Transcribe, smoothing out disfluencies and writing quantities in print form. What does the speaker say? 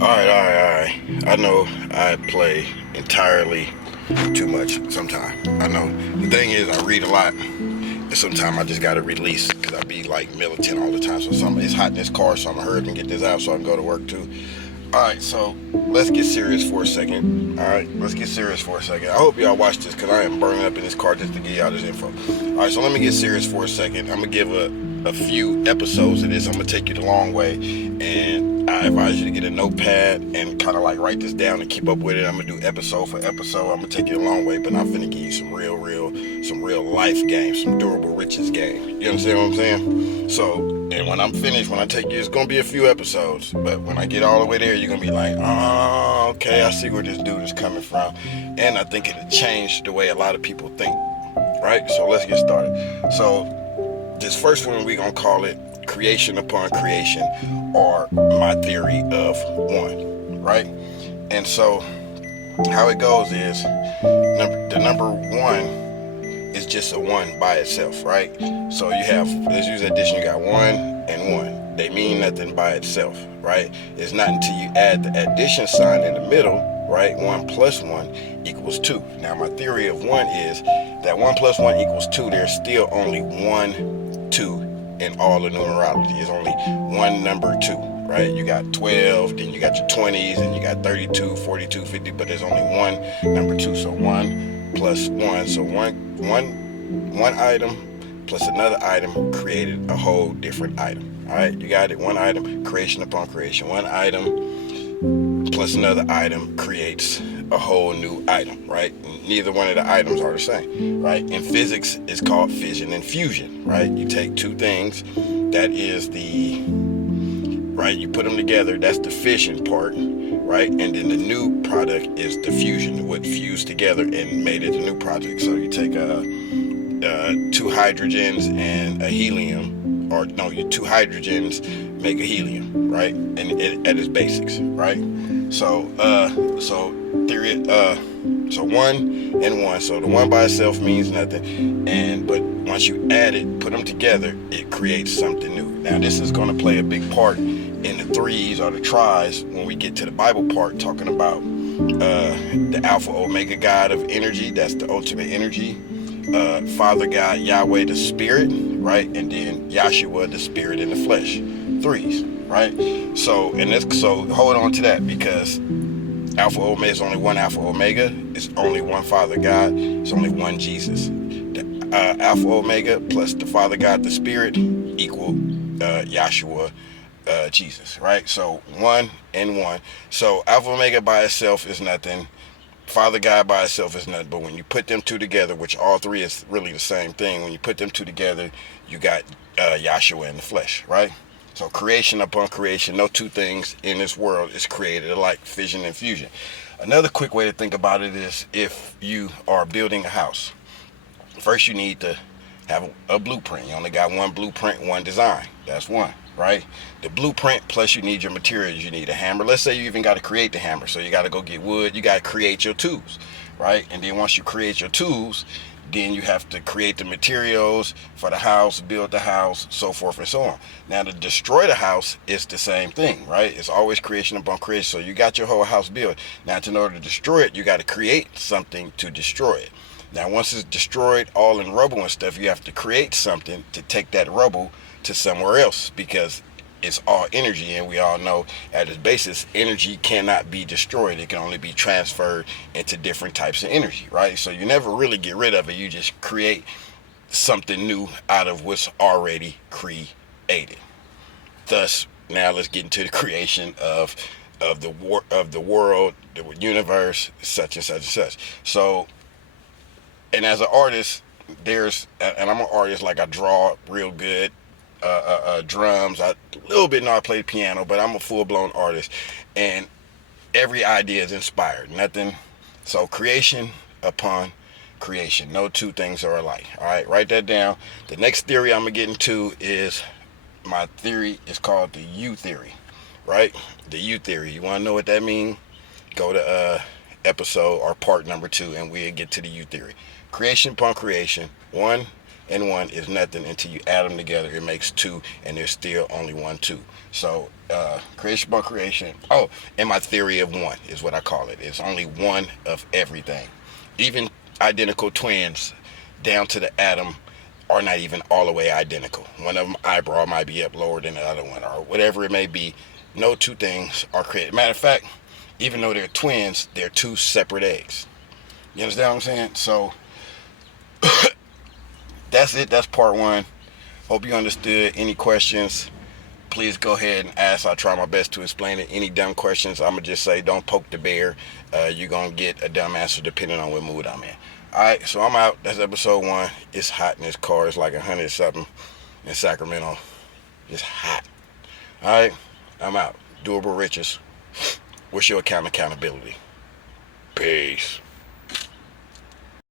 All right. I know I play entirely too much sometimes. I know. The thing is, I read a lot, and sometimes I just gotta release because I be like militant all the time. So it's hot in this car, so I'm gonna hurry up and get this out so I can go to work too. All right, so let's get serious for a second. All right, let's get serious for a second. I hope y'all watch this because I am burning up in this car just to get y'all this info. All right, so let me get serious for a second. I'm gonna give a few episodes of this. I'm gonna take you the long way, and I advise you to get a notepad and kind of like write this down and keep up with it. I'm gonna do episode for episode. I'm gonna take you the long way, but I'm finna give you some real life game, some durable riches game. You understand what I'm saying? So, and when I'm finished, when I take you, it's gonna be a few episodes. But when I get all the way there, you're gonna be like, oh, okay, I see where this dude is coming from. And I think it'll change the way a lot of people think. Right? So let's get started. So this first one, we're gonna call it creation upon creation, or my theory of one. Right? And so how it goes is the number one is just a one by itself, right? So you have, let's use addition, you got one and one. They mean nothing by itself, right? It's not until you add the addition sign in the middle, right? 1 plus 1 equals 2. Now my theory of one is that 1 plus 1 equals 2. There's still only one 2 in all the numerology. It's only one number 2, right? You got 12, then you got your 20s, and you got 32, 42, 50, but there's only one number 2. So 1 plus 1. So one item plus another item created a whole different item. All right, you got it. One item, creation upon creation. One item plus another item creates a whole new item, right? Neither one of the items are the same, right? In physics, it's called fission and fusion, right? You take two things, that is the, right, you put them together, that's the fission part, right? And then the new product is the fusion, what fused together and made it a new product. So you take two hydrogens and a helium, or no, you two hydrogens make a helium, right? And at its basics, right? So theory, so one and one. So the one by itself means nothing, but once you add it, put them together, it creates something new. Now this is going to play a big part in the threes or the tries when we get to the Bible part, talking about the Alpha Omega God of energy. That's the ultimate energy. Father God, Yahweh, the Spirit, right? And then Yahshua, the Spirit in the flesh. Threes, right? So hold on to that, because Alpha Omega is only one Alpha Omega. It's only one Father God. It's only one Jesus. The Alpha Omega plus the Father God, the Spirit, equal Yahshua, Jesus, right? So one and one. So Alpha Omega by itself is nothing. Father God by itself is nothing, but when you put them two together, which all three is really the same thing, when you put them two together, you got Yahshua in the flesh, right? So creation upon creation, no two things in this world is created alike, fission and fusion. Another quick way to think about it is, if you are building a house, first you need to have a blueprint. You only got one blueprint, one design. That's one, right? The blueprint plus you need your materials. You need a hammer. Let's say you even got to create the hammer. So you got to go get wood. You got to create your tools, right? And then once you create your tools, then you have to create the materials for the house, build the house, so forth and so on. Now to destroy the house, it's the same thing, right? It's always creation upon creation. So you got your whole house built. Now in order to destroy it, you got to create something to destroy it. Now once it's destroyed, all in rubble and stuff, you have to create something to take that rubble to somewhere else, because it's all energy, and we all know at its basis, energy cannot be destroyed. It can only be transferred into different types of energy, right? So you never really get rid of it. You just create something new out of what's already created. Thus, now let's get into the creation of the world, the universe, such and such and such. So, and as an artist, and I'm an artist, like I draw real good, drums. I a little bit know I play the piano, but I'm a full-blown artist, and every idea is inspired. Nothing. So creation upon creation. No two things are alike. All right, write that down. The next theory I'm gonna get into is, my theory is called the U theory, right? The U theory. You want to know what that means? Go to episode or part number 2, and we'll get to the U theory. Creation upon creation. 1 and one is nothing until you add them together. It makes two, and there's still only one two. So creation by creation. Oh, and my theory of one is what I call it. It's only one of everything. Even identical twins down to the atom are not even all the way identical. One of them eyebrow might be up lower than the other one, or whatever it may be. No two things are created. Matter of fact, even though they're twins, they're two separate eggs. You understand what I'm saying? So that's it. That's part one. Hope you understood. Any questions, please go ahead and ask. I'll try my best to explain it. Any dumb questions, I'm going to just say don't poke the bear. You're going to get a dumb answer depending on what mood I'm in. Alright, so I'm out. That's episode one. It's hot in this car. It's like 100 something in Sacramento. It's hot. Alright, I'm out. Doable riches. What's your accountability? Peace.